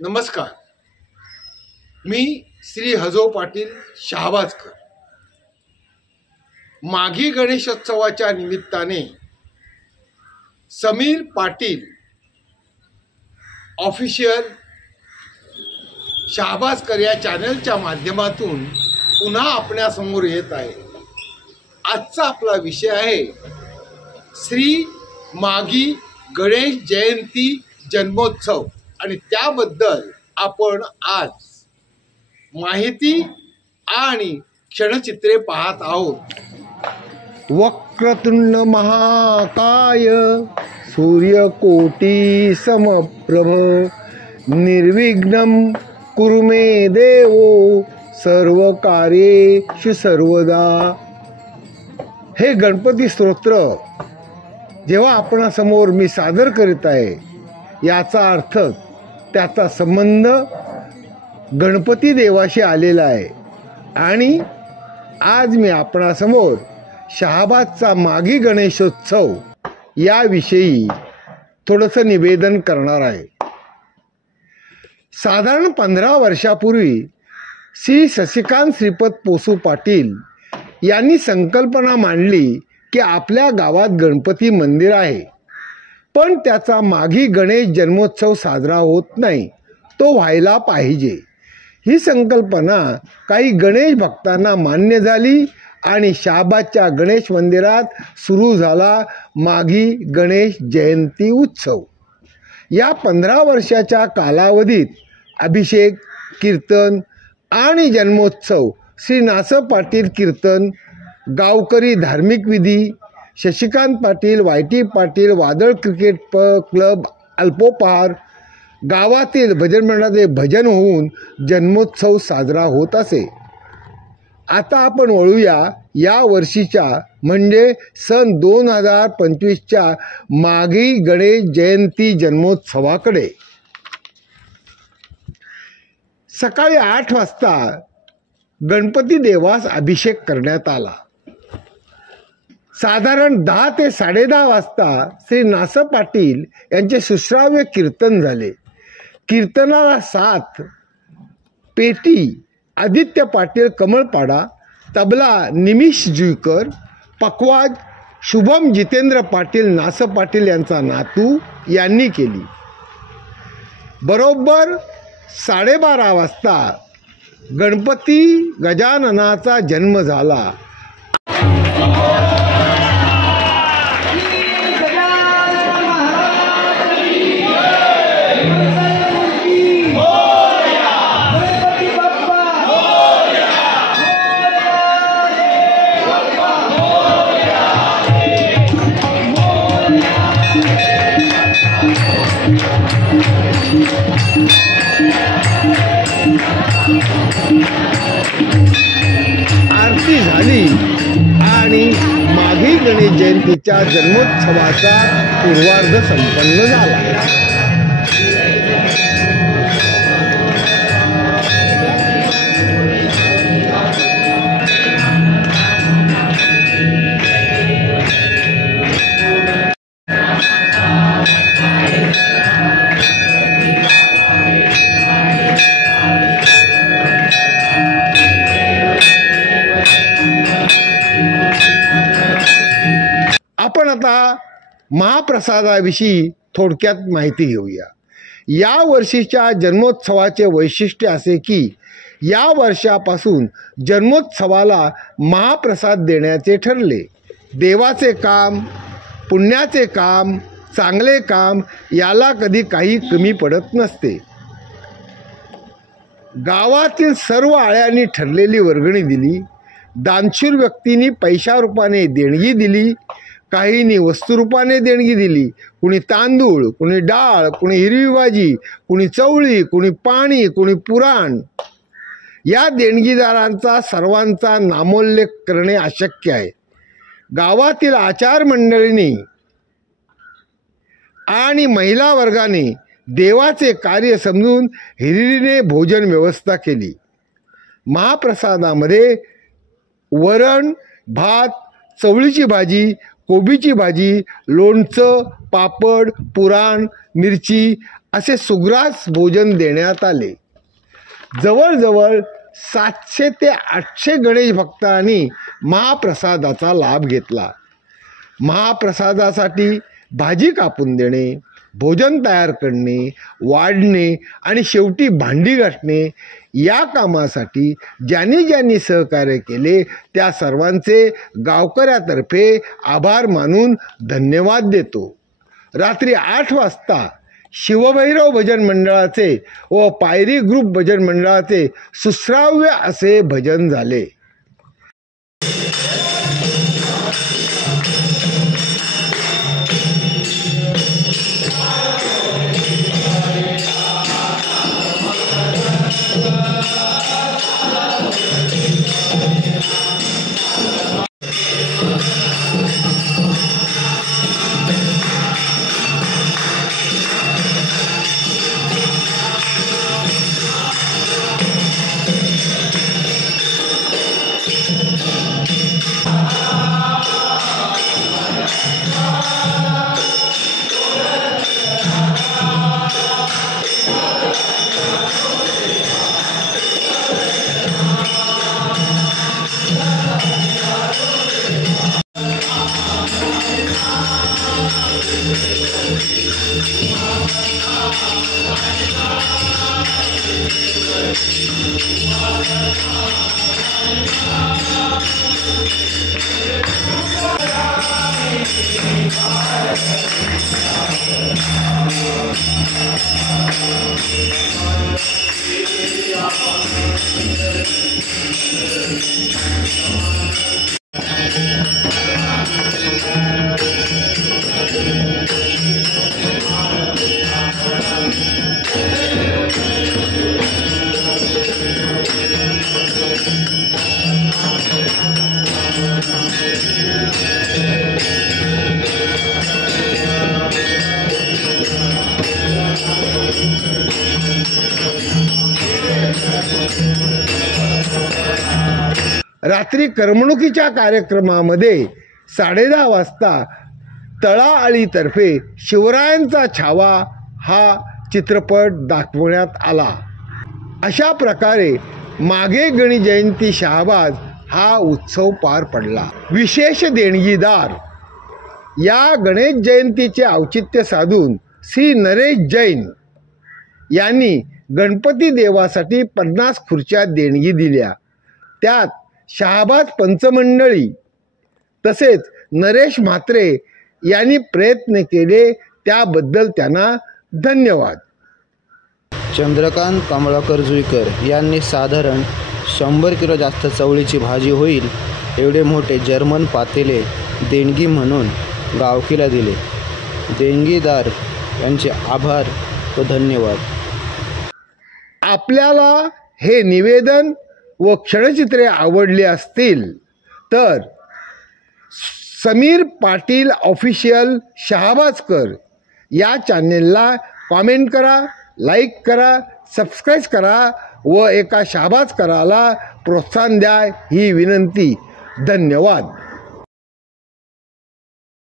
नमस्कार. मी श्री हजो पाटील शहाबाजकर. माघी गणेशोत्सवाच्या निमित्ताने समीर पाटील ऑफिशियल शहाबाजकर या चॅनलच्या माध्यमातून पुन्हा आपल्यासमोर येत आहे. आजचा आपला विषय आहे श्री माघी गणेश जयंती जन्मोत्सव आणि त्याबद्दल आपण आज माहिती आणि क्षणचित्रे पाहत आहोत. वक्रतुंड महाकाय सूर्यकोटी समप्रभ निर्विघ्नं कुरु मे देवो सर्व कार्येषु सर्वदा. हे गणपती स्तोत्र जेव्हा आपणासमोर मी सादर करीत आहे, याचा अर्थ त्याचा संबंध गणपती देवाशी आलेला आहे. आणि आज मी आपणासमोर शहाबाजचा माघी गणेशोत्सव याविषयी थोडंसं निवेदन करणार आहे. साधारण 15 वर्षापूर्वी श्री शशिकांत श्रीपत पोसू पाटील यांनी संकल्पना मांडली की आपल्या गावात गणपती मंदिर आहे, पण त्याचा माघी गणेश जन्मोत्सव साजरा होत नाही, तो व्हायला पाहिजे. ही संकल्पना काही गणेश भक्तांना मान्य झाली आणि शहाबाजच्या गणेश मंदिरात सुरू झाला माघी गणेश जयंती उत्सव. या 15 वर्षाच्या कालावधीत अभिषेक, कीर्तन आणि जन्मोत्सव, श्री नास पाटील कीर्तन, गावकरी धार्मिक विधी, शशिकांत पाटील, वायटी पाटील वादळ क्रिकेट क्लब अल्पोपहार, गावातील भजन मंडळाचे भजन होऊन जन्मोत्सव साजरा होत असे. आता आपण वळूया या वर्षीच्या म्हणजे सन 2025च्या माघी गणेश जयंती जन्मोत्सवाकडे. सकाळी 8 वाजता गणपती देवास अभिषेक करण्यात आला. साधारण 10 ते 10:30 वाजता श्री नास पाटील यांचे सुश्राव्य कीर्तन झाले. कीर्तनाला साथ पेटी आदित्य पाटील कमळपाडा, तबला निमिष जुईकर, पखवाज शुभम जितेंद्र पाटील नास पाटील यांचा नातू यांनी केली. बरोबर 12:30 वाजता गणपती गजाननाचा जन्म झाला. आरती झाली आणि माघी गणेश जयंतीच्या जन्मोत्सवाचा पूर्वार्ध संपन्न झाला. आपण आता महाप्रसादाविषयी थोडक्यात माहिती घेऊया. या वर्षीच्या जन्मोत्सवाचे वैशिष्ट्य असे की या वर्षापासून जन्मोत्सवाला महाप्रसाद देण्याचे ठरले. देवाचे काम, पुण्याचे काम, चांगले काम याला कधी काही कमी पडत नसते. गावातील सर्व आळ्यांनी ठरलेली वर्गणी दिली. दानशूर व्यक्तींनी पैशा रूपाने देणगी दिली, काहींनी वस्तुरूपाने देणगी दिली. कुणी तांदूळ, कुणी डाळ, कुणी हिरवी भाजी, कुणी चवळी, कुणी पाणी, कुणी पुराण. या देणगीदारांचा सर्वांचा नामोल्लेख करणे अशक्य आहे. गावातील आचार मंडळींनी आणि महिला वर्गाने देवाचे कार्य समजून हिरिरीने भोजन व्यवस्था केली. महाप्रसादामध्ये वरण, भात, चवळीची भाजी, कोबीची भाजी, लोणचं, पापड, पुराण, मिरची असे सुग्रास भोजन देण्यात आले. जवळजवळ 700 ते 800 गणेश भक्तांनी महाप्रसादाचा लाभ घेतला. महाप्रसादासाठी भाजी कापून देणे, भोजन तयार करणे, वाढणे आणि शेवटी भांडी घासणे या कामासाठी ज्यांनी ज्यांनी सहकार्य केले त्या सर्वांचे गावकऱ्यातर्फे आभार मानून धन्यवाद देतो. रात्री 8 वाजता शिवभैरव भजन मंडळाचे व पायरी ग्रुप भजन मंडळाचे सुश्राव्य असे भजन झाले. रात्री करमणुकीच्या कार्यक्रमामध्ये 10:30 वाजता तळाआळीतर्फे शिवरायांचा छावा हा चित्रपट दाखवण्यात आला. अशा प्रकारे मागे गणेश जयंती शहाबाज हा उत्सव पार पडला. विशेष देणगीदार या गणेश जयंतीचे औचित्य साधून श्री नरेश जैन यांनी गणपती देवासाठी 50 खुर्च्या देणगी दिल्या. त्यात शहाबाज पंचमंडळी तसेच नरेश म्हात्रे यांनी प्रयत्न केले त्याबद्दल त्यांना धन्यवाद. चंद्रकांत कमळाकर जुईकर यांनी साधारण 100 किलो जास्त चवळीची भाजी होईल एवढे मोठे जर्मन पातेले देणगी म्हणून गावकीला दिले. देणगीदार यांचे आभार व धन्यवाद. आपल्याला हे निवेदन व क्षणचित्रे आवडली असतील तर समीर पाटील ऑफिशियल शहाबाजकर या चॅनेलला कॉमेंट करा, लाईक करा, सबस्क्राईब करा व एका शहाबाजकराला प्रोत्साहन द्या ही विनंती. धन्यवाद.